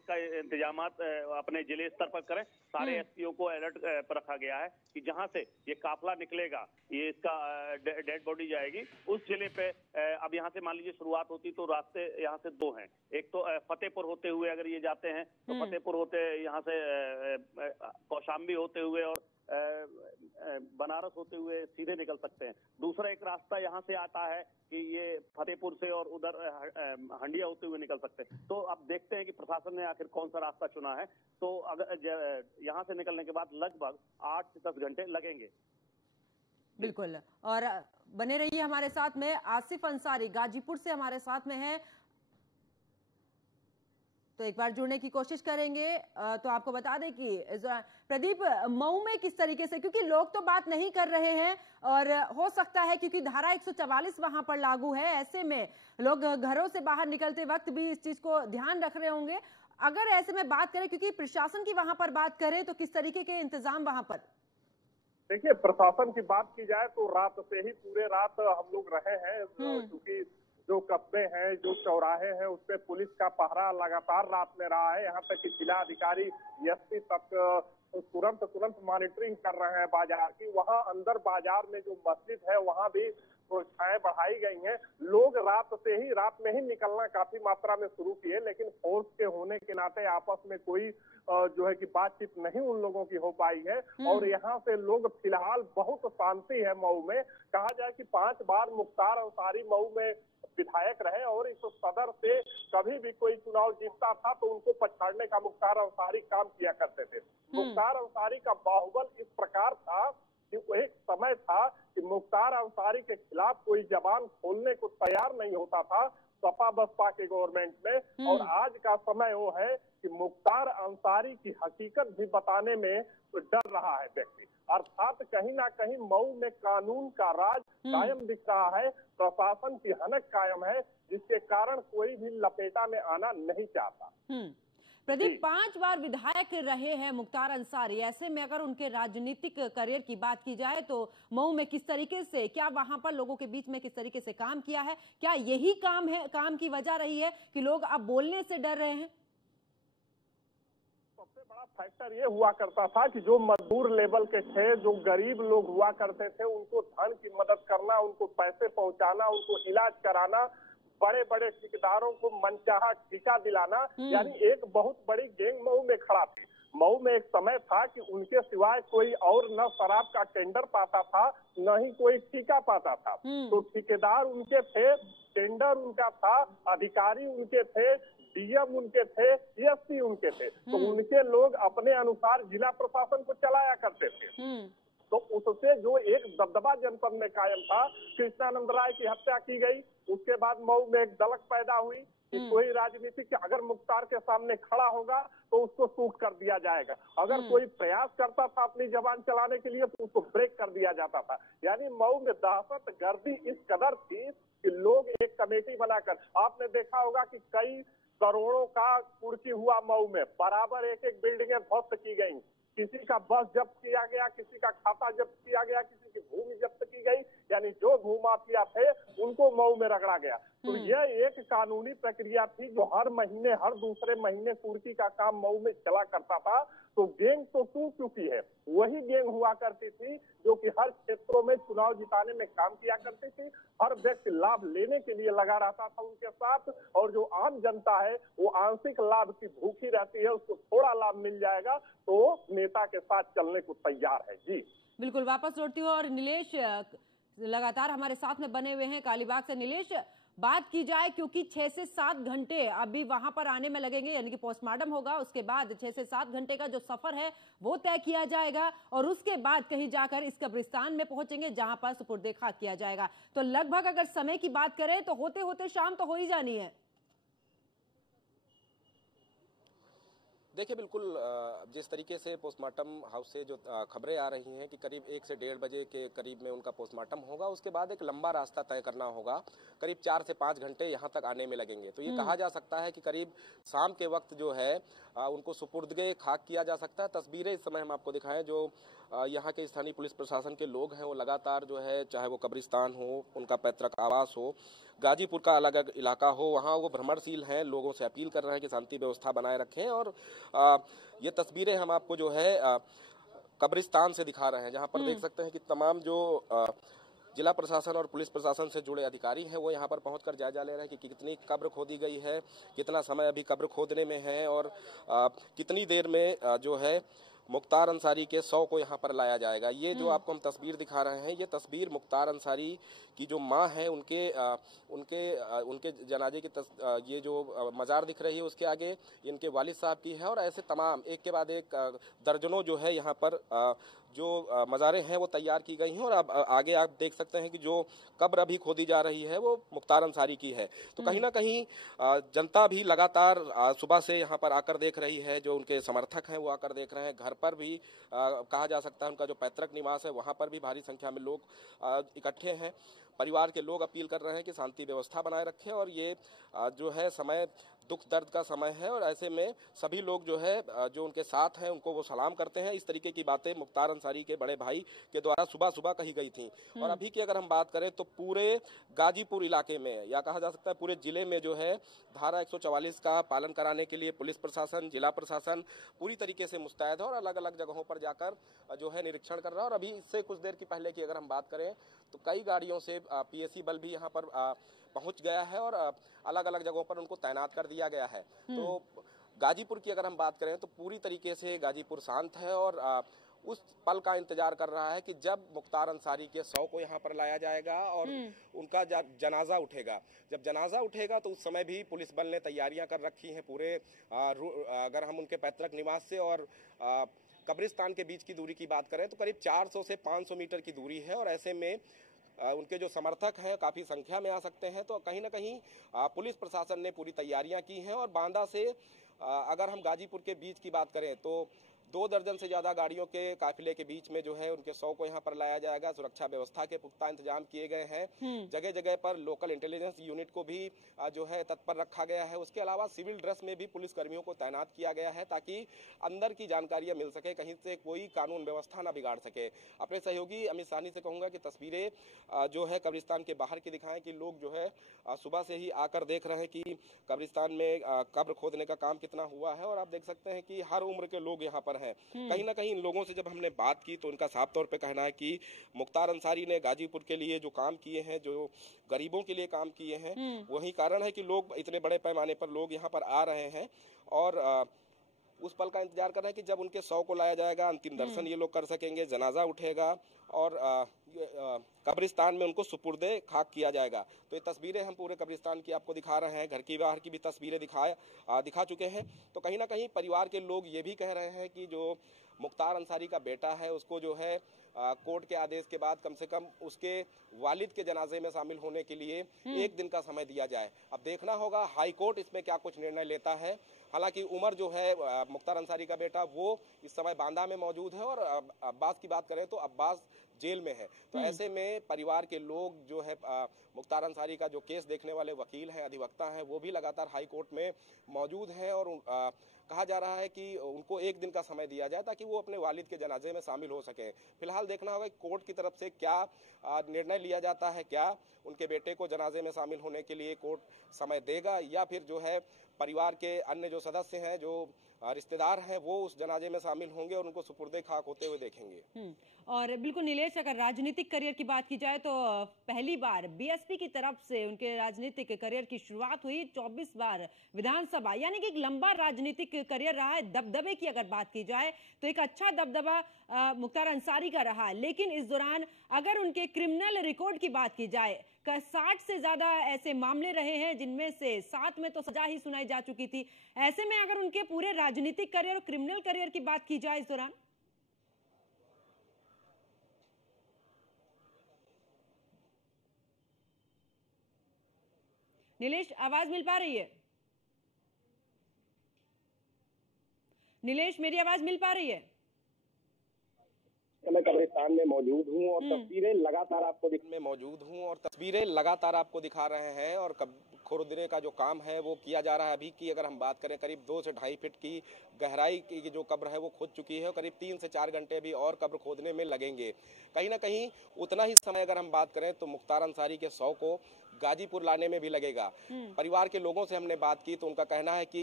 इसका इंतजामात अपने जिले स्तर पर करें। सारे एसपीओ को अलर्ट पर रखा गया है कि जहां से ये काफिला निकलेगा, ये इसका डेड बॉडी जाएगी उस जिले पे। अब यहाँ से मान लीजिए शुरुआत होती तो रास्ते यहाँ से दो हैं। एक तो फतेहपुर होते हुए अगर ये जाते हैं तो फतेहपुर होते यहाँ से कौशाम्बी होते हुए और बनारस होते हुए सीधे निकल सकते हैं। दूसरा एक रास्ता यहाँ से आता है कि ये फतेहपुर से और उधर हंडिया होते हुए निकल सकते हैं। तो अब देखते हैं कि प्रशासन ने आखिर कौन सा रास्ता चुना है। तो अगर यहाँ से निकलने के बाद लगभग 8 से 10 घंटे लगेंगे। बिल्कुल, और बने रहिए हमारे साथ में। आसिफ अंसारी गाजीपुर से हमारे साथ में हैं, तो एक बार जुड़ने की कोशिश करेंगे। तो आपको बता दें कि प्रदीप, मऊ में किस तरीके से, क्योंकि लोग तो बात नहीं कर रहे हैं और हो सकता है क्योंकि धारा 144 वहां पर लागू है, ऐसे में लोग घरों से बाहर निकलते वक्त भी इस चीज को ध्यान रख रहे होंगे। अगर ऐसे में बात करें, क्योंकि प्रशासन की वहां पर बात करें, तो किस तरीके के इंतजाम वहां पर? देखिए, प्रशासन की बात की जाए तो रात से ही पूरे रात हम लोग रहे हैं, क्योंकि जो कस्बे हैं, जो चौराहे हैं, उस पे पुलिस का पहरा लगातार रात में रहा है। यहाँ तक कि जिला अधिकारी एसपी तक तुरंत मॉनिटरिंग कर रहे हैं बाजार की। वहाँ अंदर बाजार में जो मस्जिद है वहाँ भी सुरक्षाएं बढ़ाई गई हैं। लोग रात में ही निकलना काफी मात्रा में शुरू किए, लेकिन फोर्स के होने के नाते आपस में कोई जो है कि बातचीत नहीं उन लोगों की हो पाई है। और यहाँ से लोग फिलहाल बहुत शांति है मऊ में। कहा जाए कि 5 बार मुख्तार अंसारी मऊ में विधायक रहे और इस सदर से कभी भी कोई चुनाव जीतता था तो उनको पछाड़ने का मुख्तार अंसारी काम किया करते थे। मुख्तार अंसारी का बाहुबल इस प्रकार था कि एक समय था कि मुख्तार अंसारी के खिलाफ कोई जबान खोलने को तैयार नहीं होता था सपा बसपा के गवर्नमेंट में। और आज का समय वो है कि मुख्तार अंसारी की हकीकत भी बताने में डर रहा है व्यक्ति। अर्थात कहीं ना कहीं मऊ में कानून का राज कायम दिख रहा है, प्रशासन की हनक कायम है, जिसके कारण कोई भी लपेटा में आना नहीं चाहता। प्रदीप, 5 बार विधायक रहे हैं मुख्तार अंसारी, ऐसे में अगर उनके राजनीतिक करियर की बात की जाए तो मऊ में किस तरीके से, क्या वहां पर लोगों के बीच में किस तरीके से काम किया है? क्या यही काम की वजह रही है कि लोग अब बोलने से डर रहे हैं? सबसे बड़ा फैक्टर ये हुआ करता था कि जो मजदूर लेवल के थे, जो गरीब लोग हुआ करते थे, उनको धन की मदद करना, उनको पैसे पहुंचाना, उनको इलाज कराना, बड़े बड़े ठेकेदारों को मनचाहा ठेका दिलाना, यानी एक बहुत बड़ी गैंग मऊ में खड़ा थी। मऊ में एक समय था कि उनके सिवाय कोई और न शराब का टेंडर पाता था, न ही कोई ठेका पाता था। तो ठेकेदार उनके थे, टेंडर उनका था, अधिकारी उनके थे, डीएम उनके थे, एसपी उनके थे। तो उनके लोग अपने अनुसार जिला प्रशासन को चलाया करते थे। तो उससे जो एक दबदबा जनपद में कायम था, कृष्णानंद राय की हत्या की गई, उसके बाद मऊ में एक दलक पैदा हुई कि कोई राजनीतिक अगर मुख्तार के सामने खड़ा होगा तो उसको शूट कर दिया जाएगा, अगर कोई प्रयास करता था अपनी जबान चलाने के लिए तो उसको ब्रेक कर दिया जाता था। यानी मऊ में दहशत गर्दी इस कदर थी कि लोग एक कमेटी बनाकर, आपने देखा होगा कि कई करोड़ों का कुर्की हुआ मऊ में, बराबर एक एक बिल्डिंगें ध्वस्त की गई, किसी का बस जब्त किया गया, किसी का खाता जब्त किया गया, किसी की भूमि जब्त की गई, यानी जो भूमाफिया थे उनको मऊ में रगड़ा गया। तो यह एक कानूनी प्रक्रिया थी जो हर महीने, हर दूसरे महीने कुर्की का काम मऊ में चला करता था। तो गैंग तो टूट चुकी है, वही गैंग हुआ करती थी जो कि हर क्षेत्रों में चुनाव जिताने में काम किया करती थी। हर व्यक्ति लाभ लेने के लिए लगा रहता था उनके साथ, और जो आम जनता है वो आंशिक लाभ की भूखी रहती है, उसको थोड़ा लाभ मिल जाएगा तो नेता के साथ चलने को तैयार है। जी बिल्कुल, वापस लौटती हूँ और नीलेश लगातार हमारे साथ में बने हुए हैं कालीबाग से। नीलेश, बात की जाए क्योंकि 6 से 7 घंटे अभी वहां पर आने में लगेंगे, यानी कि पोस्टमार्टम होगा, उसके बाद 6 से 7 घंटे का जो सफर है वो तय किया जाएगा और उसके बाद कहीं जाकर इस कब्रिस्तान में पहुंचेंगे जहां पर सुपुर्दे खाक किया जाएगा। तो लगभग अगर समय की बात करें तो होते होते शाम तो हो ही जानी है। देखिए बिल्कुल जिस तरीके से पोस्टमार्टम हाउस से जो खबरें आ रही हैं कि करीब 1 से 1.5 बजे के करीब में उनका पोस्टमार्टम होगा, उसके बाद एक लंबा रास्ता तय करना होगा, करीब 4 से 5 घंटे यहाँ तक आने में लगेंगे। तो ये कहा जा सकता है कि करीब शाम के वक्त जो है उनको सुपुर्दगे खाक किया जा सकता है। तस्वीरें इस समय हम आपको दिखाएं, जो यहाँ के स्थानीय पुलिस प्रशासन के लोग हैं वो लगातार जो है, चाहे वो कब्रिस्तान हो, उनका पैतृक आवास हो, गाजीपुर का अलग अलग इलाका हो, वहाँ वो भ्रमणशील हैं, लोगों से अपील कर रहे हैं कि शांति व्यवस्था बनाए रखें। और ये तस्वीरें हम आपको जो है कब्रिस्तान से दिखा रहे हैं, जहाँ पर देख सकते हैं कि तमाम जो जिला प्रशासन और पुलिस प्रशासन से जुड़े अधिकारी हैं वो यहाँ पर पहुंचकर जायजा ले रहे हैं कि कितनी कब्र खोदी गई है, कितना समय अभी कब्र खोदने में है और कितनी देर में जो है मुख्तार अंसारी के 100 को यहाँ पर लाया जाएगा। ये जो आपको हम तस्वीर दिखा रहे हैं, ये तस्वीर मुख्तार अंसारी की जो माँ है उनके जनाजे की ये जो मज़ार दिख रही है उसके आगे इनके वालिद साहब की है। और ऐसे तमाम एक के बाद एक दर्जनों जो है यहाँ पर जो मज़ारें हैं वो तैयार की गई हैं। और अब आगे आप देख सकते हैं कि जो कब्र अभी खोदी जा रही है वो मुख्तार अंसारी की है। तो कहीं ना कहीं जनता भी लगातार सुबह से यहाँ पर आकर देख रही है, जो उनके समर्थक हैं वो आकर देख रहे हैं। घर पर भी कहा जा सकता है उनका जो पैतृक निवास है वहाँ पर भी भारी संख्या में लोग इकट्ठे हैं। परिवार के लोग अपील कर रहे हैं कि शांति व्यवस्था बनाए रखें और ये जो है समय दुख दर्द का समय है और ऐसे में सभी लोग जो है जो उनके साथ हैं उनको वो सलाम करते हैं। इस तरीके की बातें मुख्तार अंसारी के बड़े भाई के द्वारा सुबह सुबह कही गई थी। और अभी की अगर हम बात करें तो पूरे गाजीपुर इलाके में या कहा जा सकता है पूरे जिले में जो है धारा 144 का पालन कराने के लिए पुलिस प्रशासन, जिला प्रशासन पूरी तरीके से मुस्तैद है और अलग अलग जगहों पर जाकर जो है निरीक्षण कर रहा है। और अभी इससे कुछ देर की पहले की अगर हम बात करें तो कई गाड़ियों से पीएसी बल भी यहाँ पर पहुंच गया है और अलग अलग जगहों पर उनको तैनात कर दिया गया है। तो गाजीपुर की अगर हम बात करें तो पूरी तरीके से गाजीपुर शांत है और उस पल का इंतजार कर रहा है कि जब मुख्तार अंसारी के 100 को यहाँ पर लाया जाएगा और उनका जनाजा उठेगा। जब जनाजा उठेगा तो उस समय भी पुलिस बल ने तैयारियां कर रखी हैं पूरे अगर हम उनके पैतृक निवास से और कब्रिस्तान के बीच की दूरी की बात करें तो करीब 400 से 500 मीटर की दूरी है। और ऐसे में उनके जो समर्थक हैं काफ़ी संख्या में आ सकते हैं। तो कहीं ना कहीं पुलिस प्रशासन ने पूरी तैयारियां की हैं। और बांदा से अगर हम गाजीपुर के बीच की बात करें तो 2 दर्जन से ज़्यादा गाड़ियों के काफिले के बीच में जो है उनके 100 को यहाँ पर लाया जाएगा। सुरक्षा व्यवस्था के पुख्ता इंतजाम किए गए हैं। जगह जगह पर लोकल इंटेलिजेंस यूनिट को भी जो है तत्पर रखा गया है। उसके अलावा सिविल ड्रेस में भी पुलिस कर्मियों को तैनात किया गया है ताकि अंदर की जानकारियां मिल सके, कहीं से कोई कानून व्यवस्था ना बिगाड़ सके। अपने सहयोगी अमित साहनी से कहूंगा कि तस्वीरें जो है कब्रिस्तान के बाहर की दिखाएं कि लोग जो है सुबह से ही आकर देख रहे हैं कि कब्रिस्तान में कब्र खोदने का काम कितना हुआ है। और आप देख सकते हैं कि हर उम्र के लोग यहाँ पर हैं। कहीं ना कहीं इन लोगों से जब हमने बात की तो उनका साफ तौर पे कहना है कि मुख्तार अंसारी ने गाजीपुर के लिए जो काम किए हैं, जो गरीबों के लिए काम किए हैं, वही कारण है कि लोग इतने बड़े पैमाने पर लोग यहाँ पर आ रहे हैं और उस पल का इंतजार कर रहे हैं कि जब उनके 100 को लाया जाएगा, अंतिम दर्शन ये लोग कर सकेंगे, जनाजा उठेगा और कब्रिस्तान में उनको सुपुर्दे खाक किया जाएगा। तो ये तस्वीरें हम पूरे कब्रिस्तान की आपको दिखा रहे हैं, घर की बाहर की भी तस्वीरें दिखा चुके हैं। तो कहीं ना कहीं परिवार के लोग ये भी कह रहे हैं कि जो मुख्तार अंसारी का बेटा है उसको जो है कोर्ट के आदेश के बाद कम से कम उसके वालिद के जनाजे में शामिल होने के लिए 1 दिन का समय दिया जाए। अब देखना होगा हाई कोर्ट इसमें क्या कुछ निर्णय लेता है। हालांकि उमर जो है मुख्तार अंसारी का बेटा वो इस समय बांदा में मौजूद है और अब्बास की बात करें तो अब्बास जेल में है। तो ऐसे में परिवार के लोग जो है मुख्तार अंसारी का जो केस देखने वाले वकील हैं, अधिवक्ता हैं, वो भी लगातार हाई कोर्ट में मौजूद हैं और कहा जा रहा है कि उनको 1 दिन का समय दिया जाए ताकि वो अपने वालिद के जनाजे में शामिल हो सके। फिलहाल देखना होगा कोर्ट की तरफ से क्या निर्णय लिया जाता है, क्या उनके बेटे को जनाजे में शामिल होने के लिए कोर्ट समय देगा या फिर जो है परिवार के अन्य जो सदस्य हैं, जो रिश्तेदार हैं, वो उस जनाजे में शामिल होंगे और उनको सुपुर्दे खाक होते हुए देखेंगे। और बिल्कुल नीलेश, अगर राजनीतिक करियर की बात की जाए तो पहली बार बीएसपी की तरफ से उनके राजनीतिक करियर की शुरुआत हुई। 24 बार विधानसभा, यानी कि एक लंबा राजनीतिक करियर रहा है। दबदबे की अगर बात की जाए तो एक अच्छा दबदबा मुख्तार अंसारी का रहा। लेकिन इस दौरान अगर उनके क्रिमिनल रिकॉर्ड की बात की जाए, 60 से ज्यादा ऐसे मामले रहे हैं जिनमें से 7 में तो सजा ही सुनाई जा चुकी थी। ऐसे में अगर उनके पूरे राजनीतिक करियर और क्रिमिनल करियर की बात की जाए इस दौरान, नीलेश आवाज मिल पा रही है? नीलेश, मेरी आवाज मिल पा रही है? मैं कब्रिस्तान में मौजूद हूँ और तस्वीरें लगातार आपको दिखा रहे हैं और खोदने का जो काम है वो किया जा रहा है। अभी की अगर हम बात करें, करीब 2 से 2.5 फीट की गहराई की जो कब्र है वो खोद चुकी है और करीब 3 से 4 घंटे अभी और कब्र खोदने में लगेंगे। कहीं ना कहीं उतना ही समय अगर हम बात करें तो मुख्तार अंसारी के शव को गाजीपुर लाने में भी लगेगा। परिवार के लोगों से हमने बात की तो उनका कहना है कि